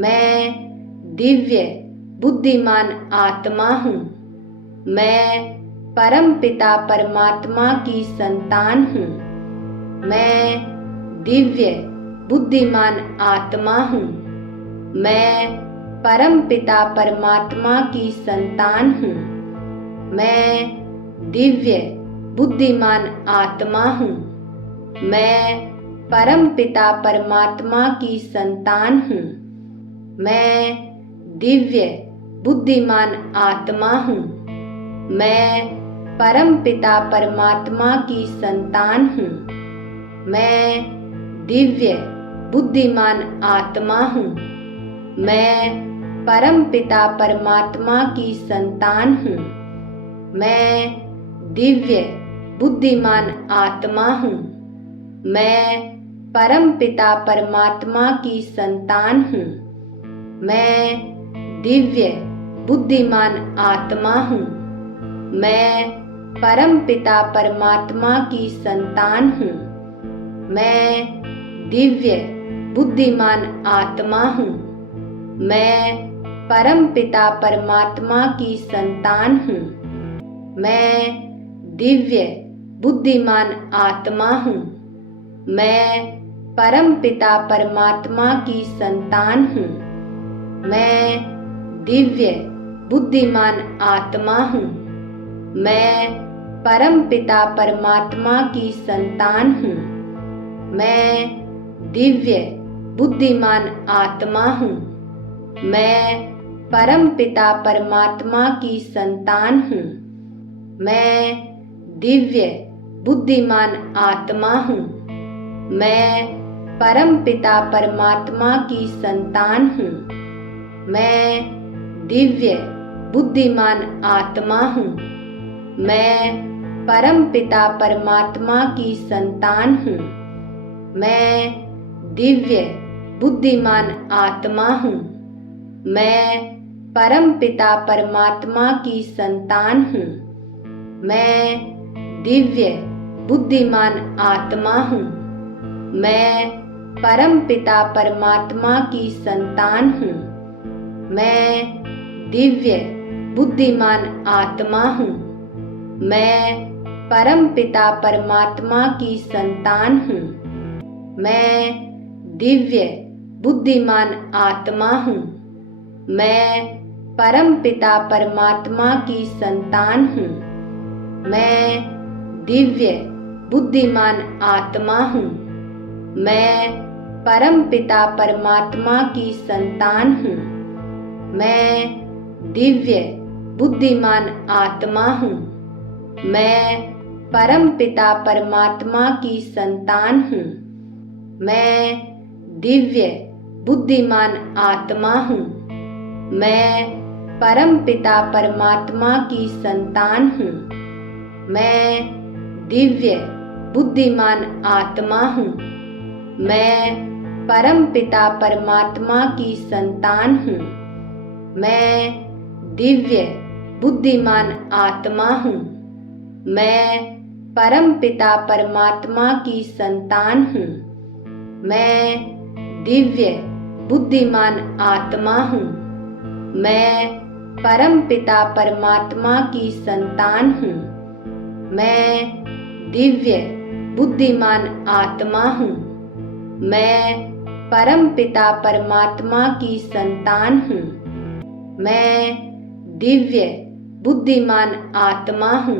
मैं दिव्य बुद्धिमान आत्मा हूँ। मैं परमपिता परमात्मा की संतान हूँ। मैं दिव्य बुद्धिमान आत्मा हूँ। मैं परमपिता परमात्मा की संतान हूँ। मैं दिव्य बुद्धिमान आत्मा हूँ। मैं परमपिता परमात्मा की संतान हूँ। मैं दिव्य बुद्धिमान आत्मा हूँ। मैं परमपिता परमात्मा की संतान हूँ। मैं दिव्य बुद्धिमान आत्मा हूँ। मैं परमपिता परमात्मा की संतान हूँ। मैं दिव्य बुद्धिमान आत्मा हूँ। मैं परमपिता परमात्मा की संतान हूँ। मैं दिव्य बुद्धिमान आत्मा हूँ। मैं परमपिता परमात्मा की संतान हूँ। मैं दिव्य बुद्धिमान आत्मा हूँ। मैं परमपिता परमात्मा की संतान हूँ। मैं दिव्य बुद्धिमान आत्मा हूँ। मैं परमपिता परमात्मा की संतान हूँ। मैं दिव्य बुद्धिमान आत्मा हूँ। मैं परमपिता परमात्मा की संतान हूँ। मैं दिव्य बुद्धिमान आत्मा हूँ। मैं परमपिता परमात्मा की संतान हूँ। मैं दिव्य बुद्धिमान आत्मा हूँ। मैं परमपिता परमात्मा की संतान हूँ। मैं दिव्य बुद्धिमान आत्मा हूँ। मैं परमपिता परमात्मा की संतान हूँ। मैं दिव्य बुद्धिमान आत्मा हूँ। मैं परमपिता परमात्मा की संतान हूँ। मैं दिव्य बुद्धिमान आत्मा हूँ। मैं परमपिता परमात्मा की संतान हूँ। मैं दिव्य बुद्धिमान आत्मा हूँ। मैं परमपिता परमात्मा की संतान हूँ। मैं दिव्य बुद्धिमान आत्मा हूँ। मैं परमपिता परमात्मा की संतान हूँ। मैं दिव्य बुद्धिमान आत्मा हूँ। मैं परमपिता परमात्मा की संतान हूँ। मैं दिव्य बुद्धिमान आत्मा हूँ। मैं परमपिता परमात्मा की संतान हूँ। मैं दिव्य बुद्धिमान आत्मा हूँ। मैं परमपिता परमात्मा की संतान हूँ। मैं दिव्य बुद्धिमान आत्मा हूँ। मैं परमपिता परमात्मा की संतान हूँ। मैं दिव्य बुद्धिमान आत्मा हूँ। मैं परमपिता परमात्मा की संतान हूँ। मैं दिव्य बुद्धिमान आत्मा हूँ। मैं परमपिता परमात्मा की संतान हूँ। मैं दिव्य बुद्धिमान आत्मा हूँ। मैं परमपिता परमात्मा की संतान हूँ। मैं दिव्य बुद्धिमान आत्मा हूँ।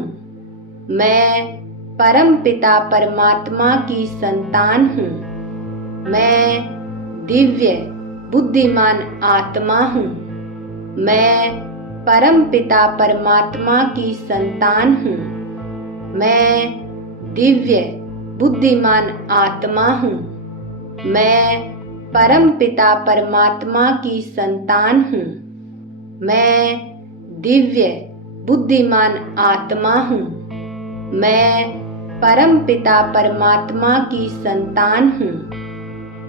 मैं परमपिता परमात्मा की संतान हूँ। मैं दिव्य बुद्धिमान आत्मा हूँ। मैं परमपिता परमात्मा की संतान हूँ। मैं दिव्य बुद्धिमान आत्मा हूँ। मैं परमपिता परमात्मा की संतान हूँ। मैं दिव्य बुद्धिमान आत्मा हूँ। मैं परमपिता परमात्मा की संतान हूँ।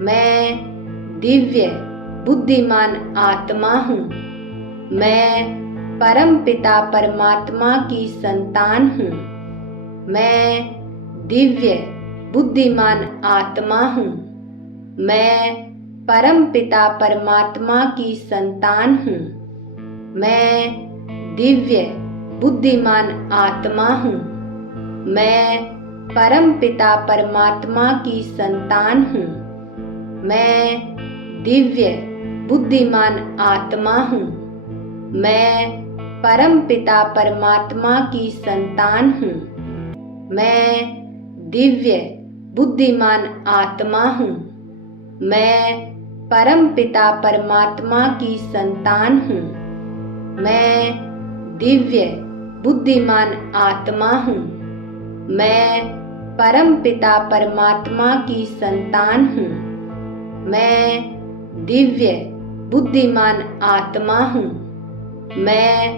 मैं दिव्य बुद्धिमान आत्मा हूँ। मैं परमपिता परमात्मा की संतान हूँ। मैं दिव्य बुद्धिमान आत्मा हूँ। मैं परमपिता परमात्मा की संतान हूँ। मैं दिव्य बुद्धिमान आत्मा हूँ। मैं परमपिता परमात्मा की संतान हूँ। मैं दिव्य बुद्धिमान आत्मा हूँ। मैं परमपिता परमात्मा की संतान हूँ। मैं दिव्य बुद्धिमान आत्मा हूँ। मैं परमपिता परमात्मा की संतान हूँ। मैं दिव्य बुद्धिमान आत्मा हूँ। मैं परमपिता परमात्मा की संतान हूँ। मैं दिव्य बुद्धिमान आत्मा हूँ। मैं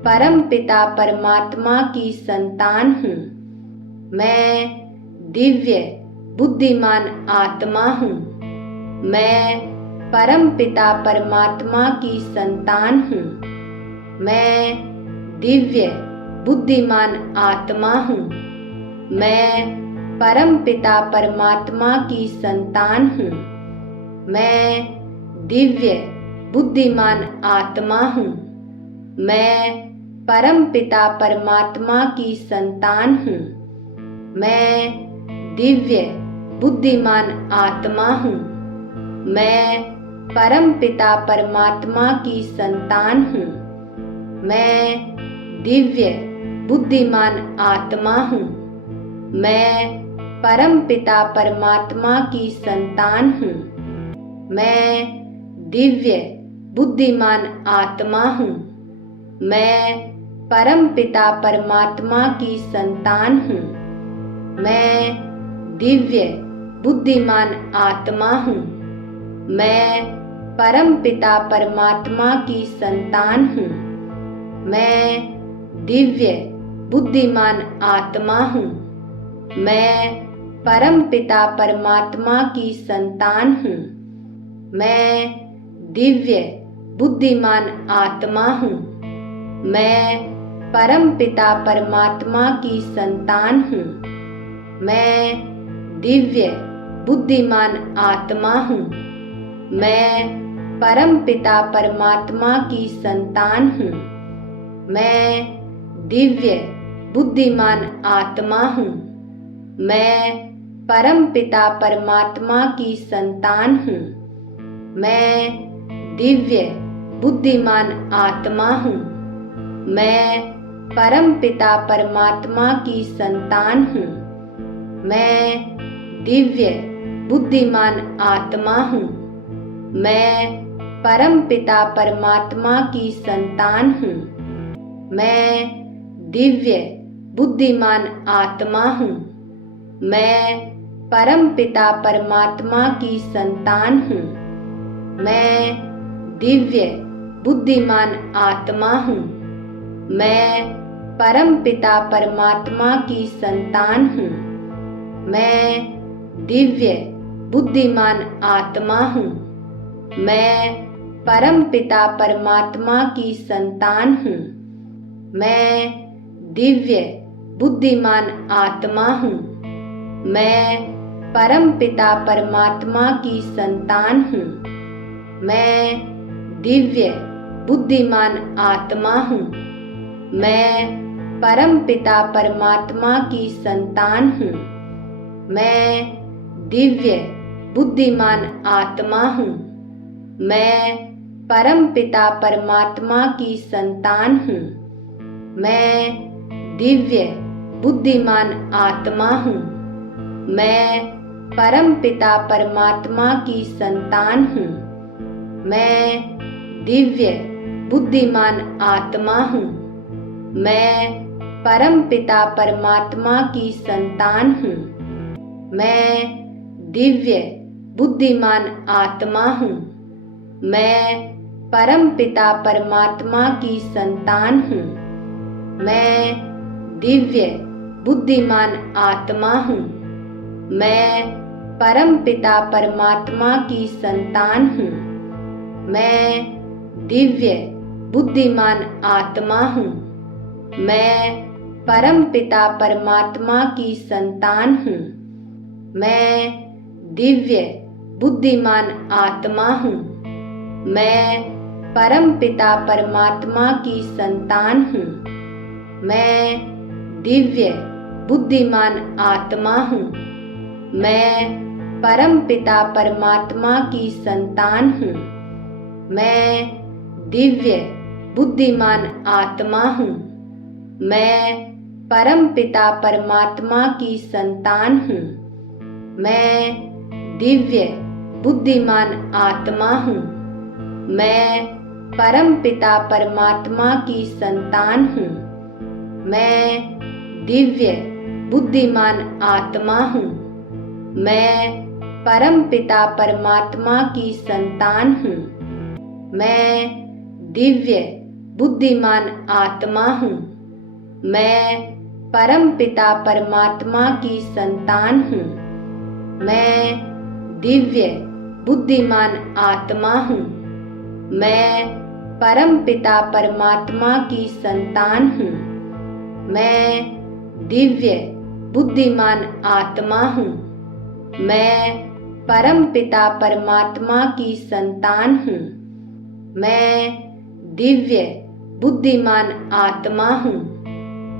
परमपिता परमात्मा की संतान हूँ। मैं दिव्य बुद्धिमान आत्मा हूँ। मैं परमपिता परमात्मा की संतान हूँ। मैं दिव्य बुद्धिमान आत्मा हूँ। मैं परमपिता परमात्मा की संतान हूँ। मैं दिव्य बुद्धिमान आत्मा हूँ। मैं परमपिता परमात्मा की संतान हूँ। मैं दिव्य बुद्धिमान आत्मा हूँ। मैं परमपिता परमात्मा की संतान हूँ। मैं दिव्य बुद्धिमान आत्मा हूँ। मैं परमपिता परमात्मा की संतान हूँ। मैं दिव्य बुद्धिमान आत्मा हूँ। मैं परमपिता परमात्मा की संतान हूँ। मैं दिव्य बुद्धिमान आत्मा हूँ। मैं परमपिता परमात्मा की संतान हूँ। मैं दिव्य बुद्धिमान आत्मा हूँ। मैं परमपिता परमात्मा की संतान हूँ। मैं दिव्य बुद्धिमान आत्मा हूँ। मैं परमपिता परमात्मा की संतान हूँ। मैं दिव्य बुद्धिमान आत्मा हूँ। मैं परमपिता परमात्मा की संतान हूँ। मैं दिव्य बुद्धिमान आत्मा हूँ। मैं परमपिता परमात्मा की संतान हूँ। मैं दिव्य बुद्धिमान आत्मा हूँ। मैं परमपिता परमात्मा की संतान हूँ। मैं दिव्य बुद्धिमान आत्मा हूँ। मैं परमपिता परमात्मा की संतान हूँ। मैं दिव्य बुद्धिमान आत्मा हूँ। मैं परमपिता परमात्मा की संतान हूँ। मैं दिव्य बुद्धिमान आत्मा हूँ। मैं परमपिता परमात्मा की संतान हूँ। मैं दिव्य बुद्धिमान आत्मा हूँ। मैं परमपिता परमात्मा की संतान हूँ। मैं दिव्य बुद्धिमान आत्मा हूँ। मैं परमपिता परमात्मा की संतान हूँ। मैं दिव्य बुद्धिमान आत्मा हूँ। मैं परमपिता परमात्मा की संतान हूँ। मैं दिव्य बुद्धिमान आत्मा हूँ। मैं परमपिता परमात्मा की संतान हूँ। मैं दिव्य बुद्धिमान आत्मा हूँ। मैं परमपिता परमात्मा की संतान हूँ। मैं दिव्य बुद्धिमान आत्मा हूँ। मैं परमपिता परमात्मा की संतान हूँ। मैं दिव्य बुद्धिमान आत्मा हूँ। मैं परमपिता परमात्मा की संतान हूँ। मैं दिव्य बुद्धिमान आत्मा हूँ। मैं परमपिता परमात्मा की संतान हूँ। मैं दिव्य बुद्धिमान आत्मा हूँ। मैं परमपिता परमात्मा की संतान हूँ। मैं दिव्य बुद्धिमान आत्मा हूँ। मैं परम पिता परमात्मा की संतान हूँ। मैं दिव्य बुद्धिमान आत्मा हूँ। मैं परम पिता परमात्मा की संतान हूँ। मैं दिव्य बुद्धिमान आत्मा हूँ। मैं परम पिता परमात्मा की संतान हूँ। मैं दिव्य बुद्धिमान आत्मा हूँ। मैं परम पिता परमात्मा की संतान हूँ। मैं दिव्य बुद्धिमान आत्मा हूँ। मैं परम पिता परमात्मा की संतान हूँ। मैं दिव्य बुद्धिमान आत्मा हूँ। मैं परम पिता परमात्मा की संतान हूँ। मैं दिव्य बुद्धिमान आत्मा हूँ। मैं परम पिता परमात्मा की संतान हूँ। मैं दिव्य बुद्धिमान आत्मा हूँ। मैं परम पिता परमात्मा की संतान हूँ। मैं दिव्य बुद्धिमान आत्मा हूँ।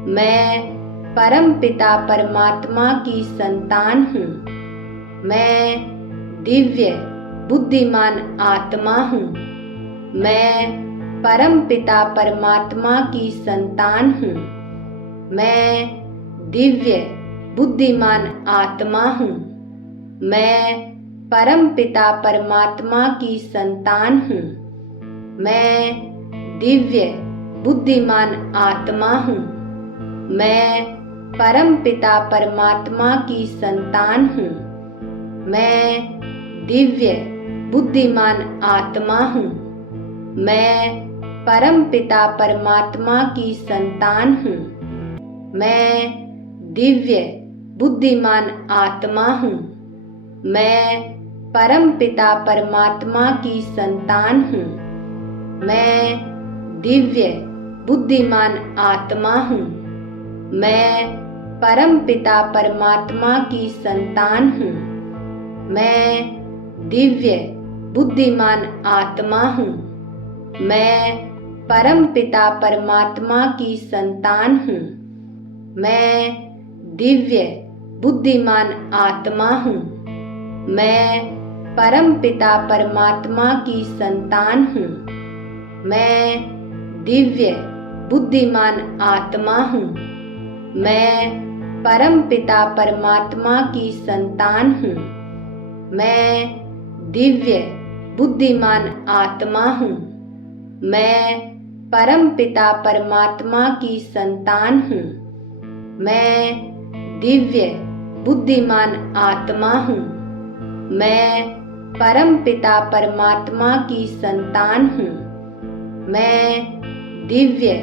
मैं परम पिता परमात्मा की संतान हूँ। मैं दिव्य बुद्धिमान आत्मा हूँ। मैं परम पिता परमात्मा की संतान हूँ। मैं दिव्य बुद्धिमान आत्मा हूँ। मैं परम पिता परमात्मा की संतान हूँ। मैं दिव्य बुद्धिमान आत्मा हूँ। मैं परम पिता परमात्मा की संतान हूँ। मैं दिव्य बुद्धिमान आत्मा हूँ। मैं परम पिता परमात्मा की संतान हूँ। मैं दिव्य बुद्धिमान आत्मा हूँ। मैं परम पिता परमात्मा की संतान हूँ। मैं दिव्य बुद्धिमान आत्मा हूँ। मैं परम पिता परमात्मा की संतान हूँ। मैं दिव्य बुद्धिमान आत्मा हूँ। मैं परम पिता परमात्मा की संतान हूँ। मैं दिव्य बुद्धिमान आत्मा हूँ। मैं परम पिता परमात्मा की संतान हूँ। मैं दिव्य बुद्धिमान आत्मा हूँ। मैं परम पिता परमात्मा की संतान हूँ। मैं दिव्य बुद्धिमान आत्मा हूँ। मैं परम पिता परमात्मा की संतान हूँ। मैं दिव्य बुद्धिमान आत्मा हूँ। मैं परम पिता परमात्मा की संतान हूँ। मैं दिव्य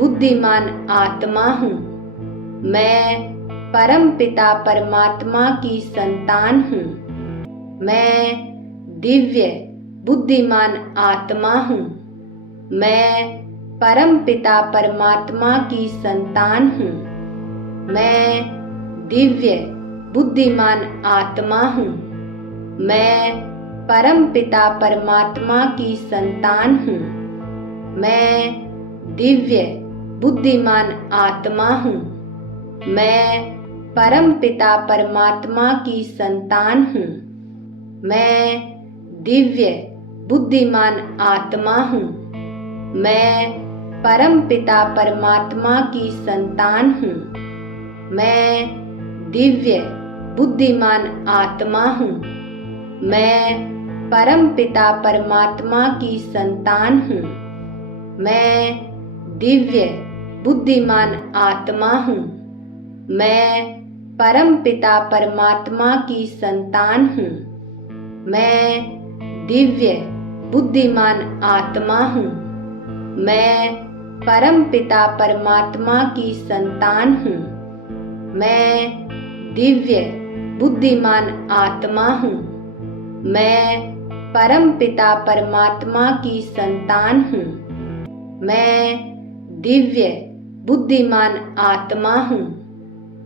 बुद्धिमान आत्मा हूँ। मैं परम पिता परमात्मा की संतान हूँ। मैं दिव्य बुद्धिमान आत्मा हूँ। मैं परम पिता परमात्मा की संतान हूँ। मैं दिव्य बुद्धिमान आत्मा हूँ। मैं परम पिता परमात्मा की संतान हूँ। मैं दिव्य बुद्धिमान आत्मा हूँ। मैं परम पिता परमात्मा की संतान हूँ। मैं दिव्य बुद्धिमान आत्मा हूँ। मैं परम पिता परमात्मा की संतान हूँ। मैं दिव्य बुद्धिमान आत्मा हूँ। मैं परम पिता परमात्मा की संतान हूँ। मैं दिव्य बुद्धिमान आत्मा हूँ। मैं परम पिता परमात्मा की संतान हूँ। मैं दिव्य बुद्धिमान आत्मा हूँ। मैं परम पिता परमात्मा की संतान हूँ। मैं दिव्य बुद्धिमान आत्मा हूँ। मैं परम पिता परमात्मा की संतान हूँ। मैं दिव्य बुद्धिमान आत्मा हूँ।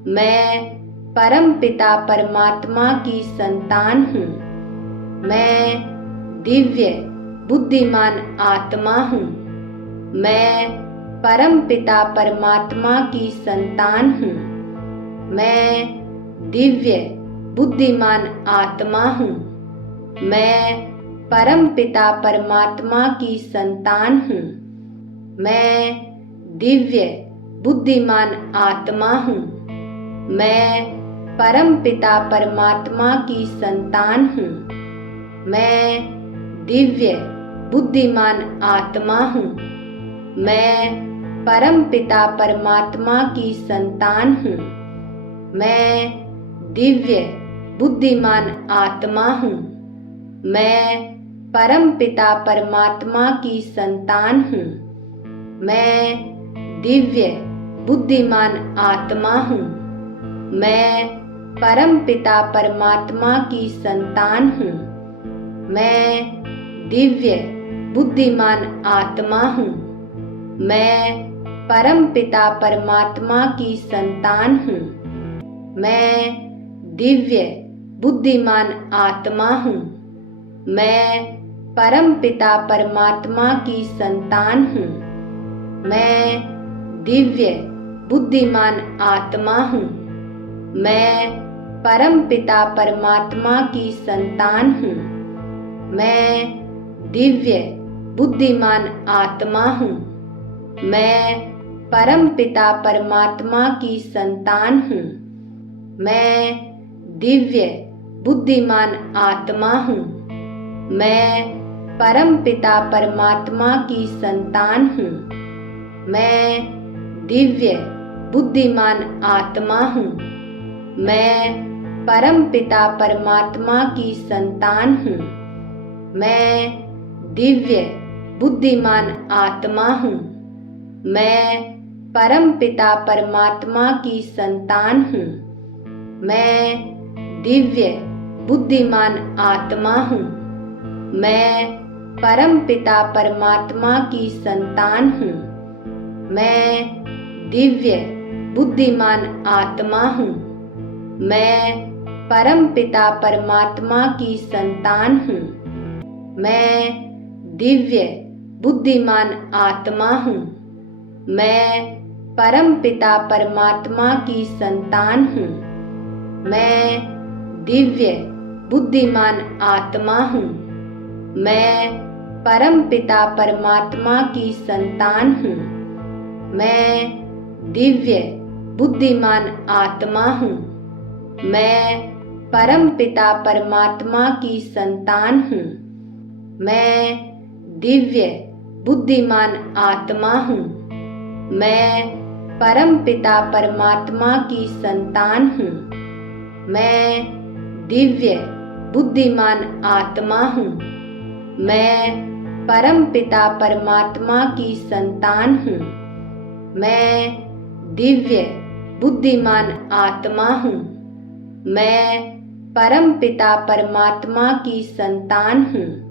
मैं परम पिता परमात्मा की संतान हूँ। मैं दिव्य बुद्धिमान आत्मा हूँ। मैं परमपिता परमात्मा की संतान हूँ। मैं दिव्य बुद्धिमान आत्मा हूँ। मैं परमपिता परमात्मा की संतान हूँ। मैं दिव्य बुद्धिमान आत्मा हूँ। मैं परमपिता परमात्मा की संतान हूँ। मैं दिव्य बुद्धिमान आत्मा हूँ। मैं परमपिता परमात्मा की संतान हूँ। मैं दिव्य बुद्धिमान आत्मा हूँ। मैं परमपिता परमात्मा की संतान हूँ। मैं दिव्य बुद्धिमान आत्मा हूँ। मैं परमपिता परमात्मा की संतान हूँ। मैं दिव्य बुद्धिमान आत्मा हूँ। मैं परमपिता परमात्मा की संतान हूँ। मैं दिव्य बुद्धिमान आत्मा हूँ। मैं परमपिता परमात्मा की संतान हूँ। मैं दिव्य बुद्धिमान आत्मा हूँ। मैं परमपिता परमात्मा की संतान हूँ। मैं दिव्य बुद्धिमान आत्मा हूँ। मैं परमपिता परमात्मा की संतान हूँ। मैं दिव्य बुद्धिमान आत्मा हूँ। मैं परमपिता परमात्मा की संतान हूँ। मैं दिव्य बुद्धिमान आत्मा हूँ। मैं परमपिता परमात्मा की संतान हूँ। मैं दिव्य बुद्धिमान आत्मा हूँ। मैं परमपिता परमात्मा की संतान हूँ। मैं दिव्य बुद्धिमान आत्मा हूँ। मैं परमपिता परमात्मा की संतान हूँ। मैं दिव्य बुद्धिमान आत्मा हूँ। मैं परमपिता परमात्मा की संतान हूँ। मैं दिव्य बुद्धिमान आत्मा हूँ। मैं परमपिता परमात्मा की संतान हूँ। मैं दिव्य बुद्धिमान आत्मा हूँ। मैं परमपिता परमात्मा की संतान हूँ। मैं दिव्य बुद्धिमान आत्मा हूँ। मैं परमपिता परमात्मा की संतान हूँ। मैं दिव्य बुद्धिमान आत्मा हूँ। मैं परमपिता परमात्मा की संतान हूँ। मैं दिव्य बुद्धिमान आत्मा हूँ। मैं परमपिता परमात्मा की संतान हूँ। मैं दिव्य बुद्धिमान आत्मा हूँ। मैं परमपिता परमात्मा की संतान हूँ।